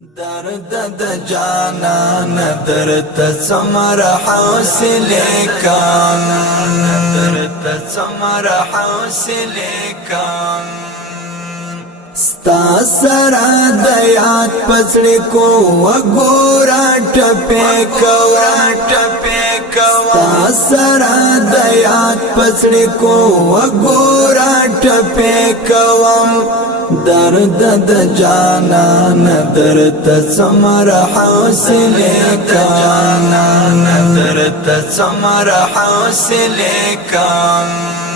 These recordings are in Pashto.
درد د جانان درد سمر حوصله کان درد سمر حوصله کان ستا سره د یاد پسړې کو وګورا ټپه کوا ستا سره د یاد پسړې کو وګورا ټپه کوم درد د جانان درد سمر حوصله کان درد سمر حوصله کان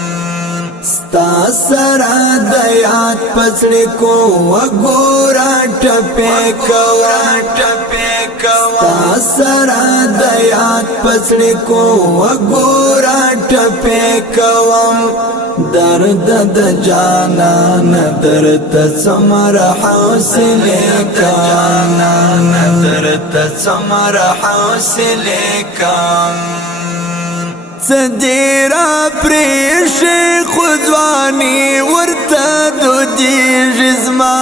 ستا سره د یاد پسړې کو وګورا ټپه کوا ستا سره د یاد پسړې کو وګورا ټپه کوم درد د جانان درد سمر حوصله کان درد سمر حوصله کان صدیرا پریش خودوانی ورته دودی جزما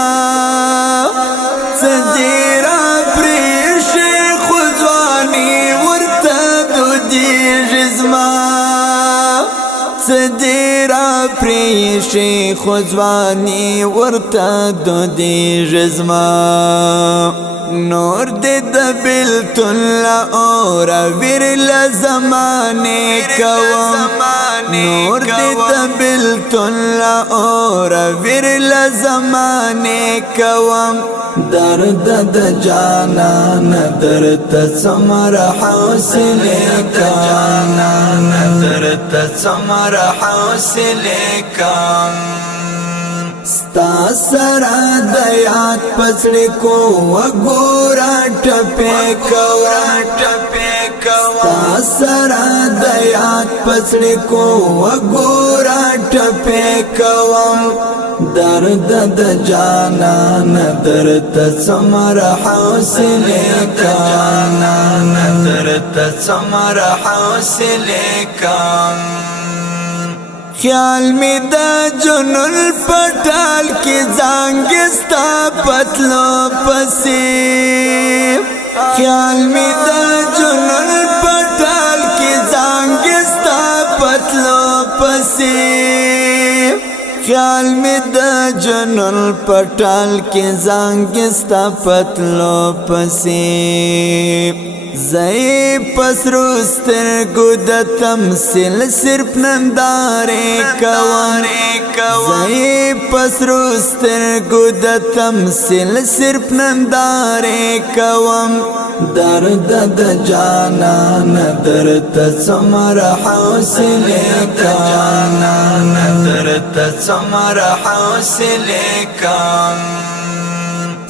صدیرا پریش خودوانی ورته دودی جزما صدیرا پریش خودوانی ورته دودی جزما نور د بیلت الله اور ورل زمانه کوم نور د بیلت الله اور ورل زمانه کوم درد د جانان درد سمر حوصله کان درد سمر حوصله کان ستا سره د یاد پسړې کو وګورا ټپه کوا ستا سره د یاد پسړې کو وګورا ټپه کوم درد د جانان درد سمر حوصله کان درد سمر حوصله کان خیال می دا جنون پټال کی زنګستا پتلو پسی خیال می دا جنون پټال کی زنګستا پتلو پسی خیال می دا جنون پټال کی زنګستا پتلو پسی زئی پسروستر گود تمثيل صرف ننداره کوم زئی پسروستر گود تمثيل صرف ننداره کوم درد د جانان درد سمر حوصله کان درد سمر حوصله کان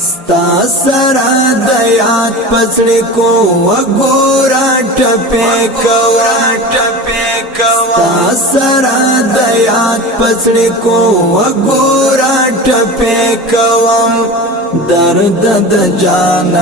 ستا سره د یاد پسړې کو وګورا ټپه کوا ستا سره د یاد پسړې کو وګورا ټپه کوم درد د جانان